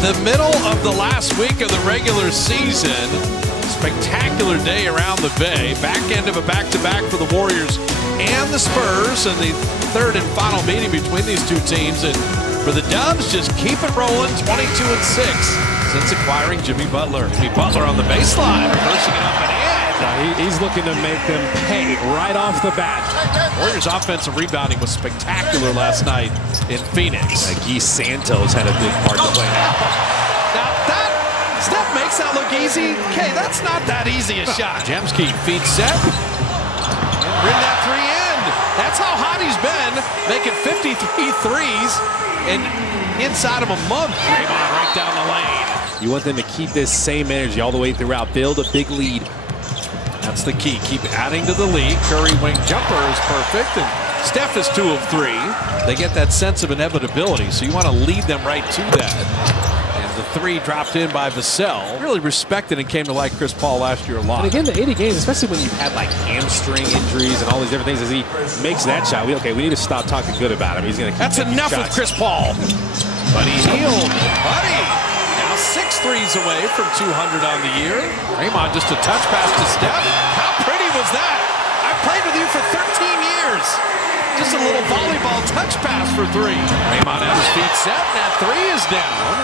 The middle of the last week of the regular season. Spectacular day around the Bay. Back end of a back-to-back for the Warriors and the Spurs, and the third and final meeting between these two teams. And for the Dubs, just keep it rolling, 22-6 since acquiring Jimmy Butler. Jimmy Butler on the baseline, reversing it up and in. He's looking to make them pay right off the bat. Warriors offensive rebounding was spectacular last night in Phoenix. Guy Santos had a big part to play now. Now that Steph makes that look easy. Okay, that's not that easy a shot. Jamski feed set. Rim that three in. That's how hot he's been, making 53 threes and inside of a month. Draymond right down the lane. You want them to keep this same energy all the way throughout. Build a big lead. That's the key. Keep adding to the lead. Curry wing jumper is perfect, and Steph is 2 of 3. They get that sense of inevitability, so you want to lead them right to that. And the 3 dropped in by Vassell. Really respected and came to like Chris Paul last year a lot. And again, the 80 games, especially when you've had like hamstring injuries and all these different things, as he makes that shot, we need to stop talking good about him. He's going to keep That's enough shots. with Chris Paul. Buddy Hield. Buddy. Now 6 threes away from 200 on the year. Draymond just a touch pass to Steph. How pretty was that? I played with you for 13 years. Just a little volleyball touch pass for 3. Draymond had his feet set, and that 3 is down.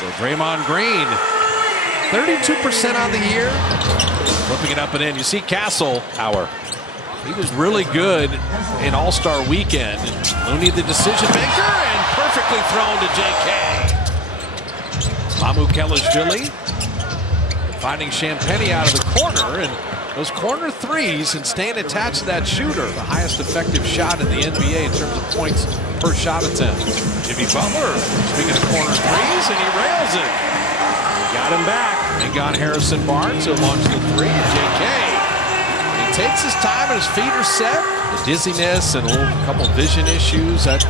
So Draymond Green, 32% on the year. Flipping it up and in. You see Castle. Power. He was really good in All-Star Weekend. Looney the decision maker, and perfectly thrown to J.K. Kelishvili finding Champagnie out of the corner, and those corner threes and staying attached to that shooter, the highest effective shot in the NBA in terms of points per shot attempt. Jimmy Butler, speaking of corner threes, and he rails it. Got him back. And got Harrison Barnes who launched the 3 to JK. He takes his time and his feet are set. The dizziness and a couple vision issues, that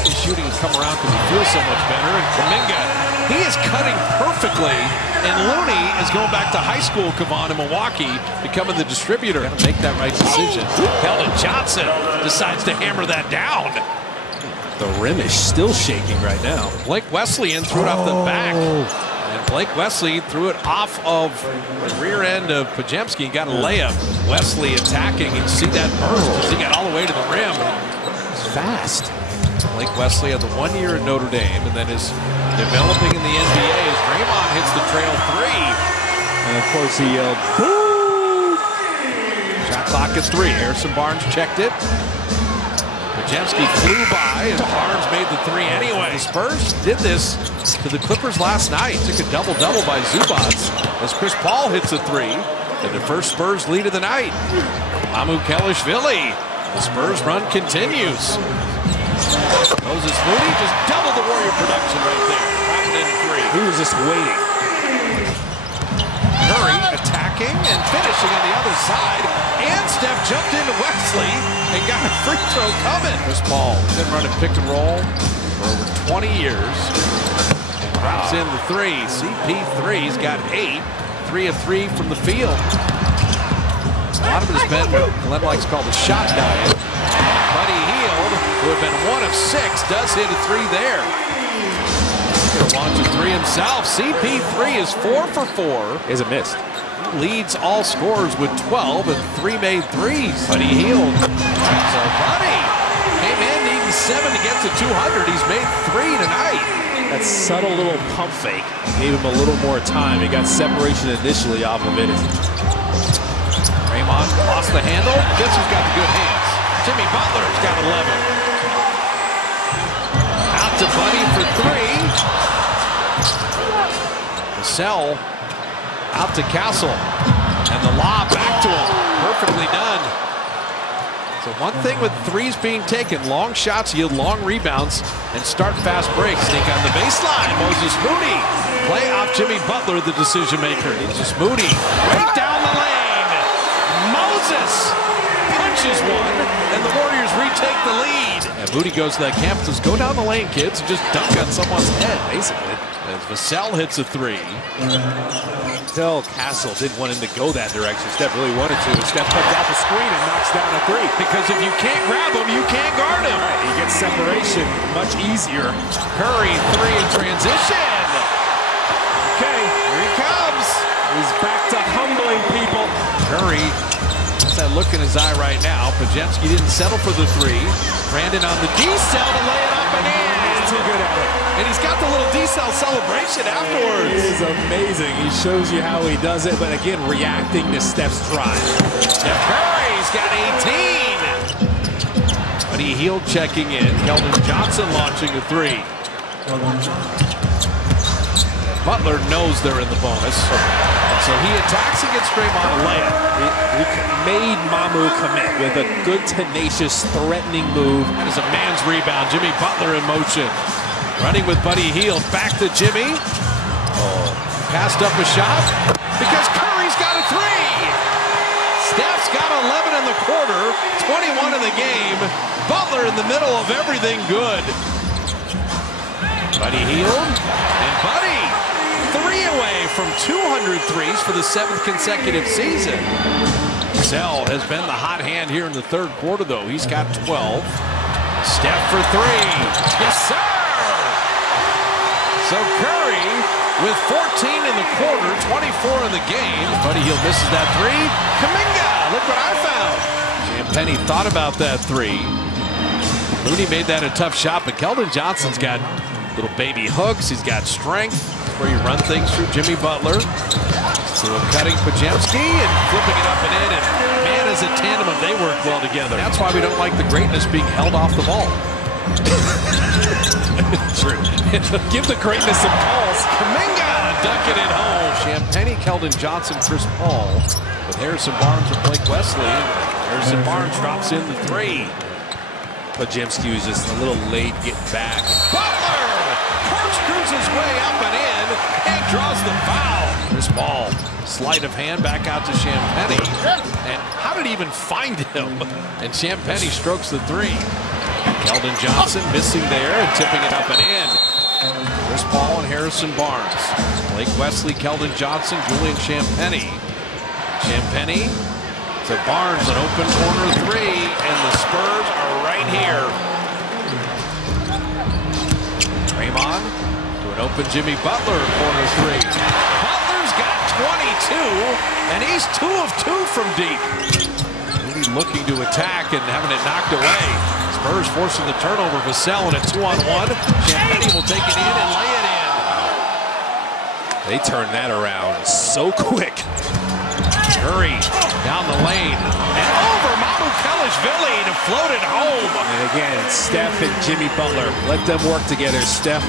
his shooting has come around because he feels so much better. And Kuminga, he is cutting perfectly, and Looney is going back to high school, Kevon, in Milwaukee, becoming the distributor. Got to make that right decision. Keldon Johnson decides to hammer that down. The rim is still shaking right now. Blake Wesley in, threw it off the back. And Blake Wesley threw it off of the rear end of Podziemski and got a layup. Wesley attacking, and see that burst because he got all the way to the rim. It's fast. Blake Wesley had the 1 year at Notre Dame and then is developing in the NBA as Draymond hits the trail 3. And of course he yelled, "Boom!" Shot clock at 3. Harrison Barnes checked it. Podziemski flew by, and Barnes made the 3 anyway. The Spurs did this to the Clippers last night. Took a double-double by Zubac as Chris Paul hits a 3. And the first Spurs lead of the night. Kelishvili. The Spurs run continues. Moses Moody just doubled the Warrior production right there. Dropping in 3. He was just waiting. Curry attacking and finishing on the other side. And Steph jumped into Wesley and got a free throw coming. Chris Paul been running pick and roll for over 20 years. And drops in the 3. CP3's got 8. 3 of 3 from the field. A lot of it has been what Glenn likes to call the shot diet. Buddy Hield, who had been 1 of 6, does hit a 3 there. He's going to launch a 3 himself. CP3 is 4 for 4. Is a miss. Leads all scorers with 12 and 3 made threes. Buddy Hield. So Buddy came in needing 7 to get to 200. He's made 3 tonight. That subtle little pump fake gave him a little more time. He got separation initially off of it. Draymond lost the handle. Guess who's got the good hands? Jimmy Butler's got 11. Out to Buddy for 3. Vassell out to Castle. And the lob back to him. Perfectly done. So one thing with 3s being taken, long shots yield long rebounds and start fast breaks. Sneak on the baseline. Moses Moody. Play off Jimmy Butler, the decision maker. Moses Moody right down the lane. Moses punches one, and the Warriors retake the lead. And Moody goes to that camp and says, go down the lane, kids, and just dunk on someone's head, basically. As Vassell hits a three. Tell Castle didn't want him to go that direction. Steph really wanted to. Steph comes off the screen and knocks down a three. Because if you can't grab him, you can't guard him. Right, he gets separation much easier. Curry, three in transition. Okay, here he comes. He's back to humbling people. Curry has that look in his eye right now. Pajemski didn't settle for the three. Brandon on the D-cell to lay it up and in. He's too good at it. And he's got the little D-cell celebration afterwards. It is amazing. He shows you how he does it, but again, reacting to Steph's drive. Steph Curry's got 18. Buddy Hield checking in. Keldon Johnson launching a three. Butler knows they're in the bonus. So he attacks against Draymond a layup. He made Mamu commit with a good, tenacious, threatening move. That is a man's rebound. Jimmy Butler in motion. Running with Buddy Hield. Back to Jimmy. Passed up a shot because Curry's got a three. Steph's got 11 in the quarter, 21 in the game. Butler in the middle of everything good. Buddy Hield and Buddy. 3 away from 200 threes for the 7th consecutive season. Vassell has been the hot hand here in the third quarter, though. He's got 12. Steph for three. Yes, sir! So Curry with 14 in the quarter, 24 in the game. Buddy Hield misses that three. Kuminga, look what I found. Champagnie thought about that three. Looney made that a tough shot, but Keldon Johnson's got little baby hooks. He's got strength. Where you run things through Jimmy Butler. So cutting Pajemski and flipping it up and in. And man, as a tandem, they work well together. That's why we don't like the greatness being held off the ball. True. Give the greatness some balls. Kuminga dunking it home. Champagnie, Keldon Johnson, Chris Paul with Harrison Barnes and Blake Wesley. Harrison Barnes drops in the three. Pajemski was just a little late getting back. Butler corkscrews his way up and in and draws the foul. Chris Paul, sleight of hand back out to Champagnie. And how did he even find him? And Champagnie strokes the three. Keldon Johnson missing there and tipping it up and in. Chris Paul and Harrison Barnes. Blake Wesley, Keldon Johnson, Julian Champagnie. Champagnie to Barnes, an open corner three, and the Spurs are right here. Draymond to an open Jimmy Butler, corner three. Butler's got 22, and he's 2 of 2 from deep. Maybe looking to attack and having it knocked away. Spurs forcing the turnover. Vassell in a 2-on-1. Champagnie will take it in and lay it in. They turn that around so quick. Curry down the lane and over Mamu Kelishvili to float it home. And again, Steph and Jimmy Butler. Let them work together. Steph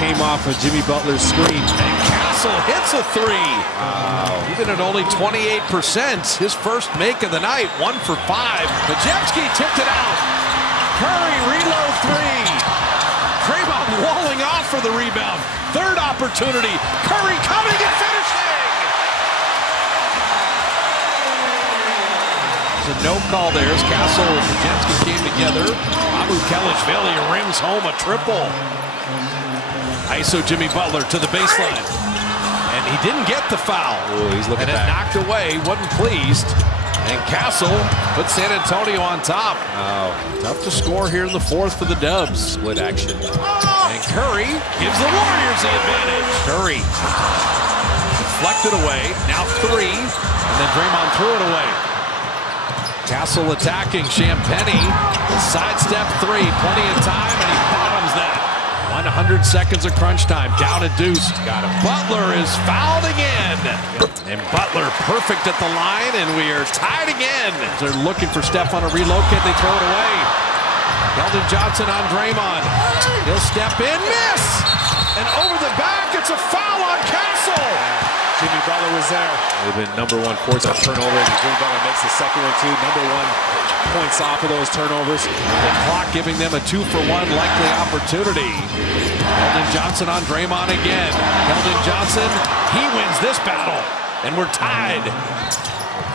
came off of Jimmy Butler's screen. And Castle hits a three. Wow. Even at only 28%. His first make of the night, 1 for 5. Pajemski tipped it out. Curry reload three. Draymond walling off for the rebound. Third opportunity. Curry coming and finishing. There's a no call there as Castle and Pajemski came together. Mamu Kelishvili rims home a triple. ISO Jimmy Butler to the baseline. And he didn't get the foul. Ooh, he's looking and it back. knocked away, wasn't pleased. And Castle put San Antonio on top. Oh. Tough to score here in the fourth for the Dubs. Split action. And Curry gives the Warriors the advantage. Curry deflected away. Now three. And then Draymond threw it away. Castle attacking Champagnie. Sidestep three. Plenty of time, and he bottoms that. 100 seconds of crunch time. Down and deuced. Got him. Butler is fouled again. And Butler perfect at the line, and we are tied again. They're looking for Steph on a relocate. They throw it away. Keldon Johnson on Draymond. He'll step in, miss! And over the back, it's a foul on Castle. Jimmy Butler was there. They've been #1 force on turnovers. Jimmy Butler makes the second one too. #1 points off of those turnovers. The clock giving them a 2-for-1 likely opportunity. Keldon Johnson on Draymond again. Keldon Johnson, he wins this battle. and we're tied.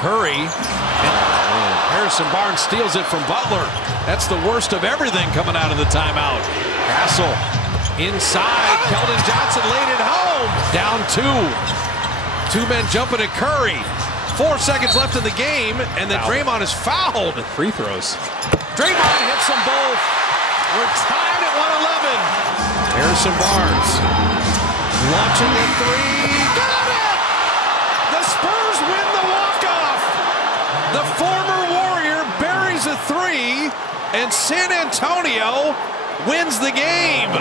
Curry. And Harrison Barnes steals it from Butler. That's the worst of everything coming out of the timeout. Castle inside. Keldon Johnson laid it home. Down 2. 2 men jumping at Curry. 4 seconds left in the game, and then Draymond is fouled. Free throws. Draymond hits them both. We're tied at 111. Harrison Barnes launching the 3. Got it! The Spurs win the walk-off. The former Warrior buries a 3, and San Antonio wins the game.